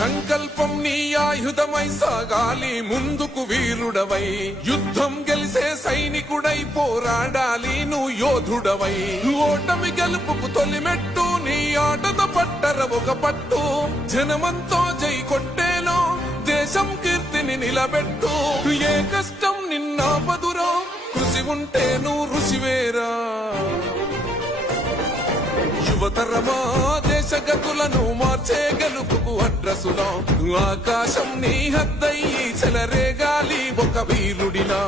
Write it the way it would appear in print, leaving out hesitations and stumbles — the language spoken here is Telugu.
సంకల్పం నీ ఆయుధమై సాగాలి ముందుకు వీరుడవై యుద్ధం గెలిసే సైనికుడై పోరాడాలి నువ్వు యోధుడవై ఓటమి గెలుపుకు తొలిమెట్టు నీ ఆటతో పట్టర ఒక పట్టు జనమంతో జై కొట్టేలో దేశం కీర్తిని నిలబెట్టు ఏ కష్టం నిన్నాపదురో కృషి ఉంటే నువ్వు రుచివేరా యువతరమా దేశ గతులను మార్చే గెలుపుకు అడ్రసులో ఆకాశం నీ హద్దయి చెలరేగాలి ఒక వీరుడిలా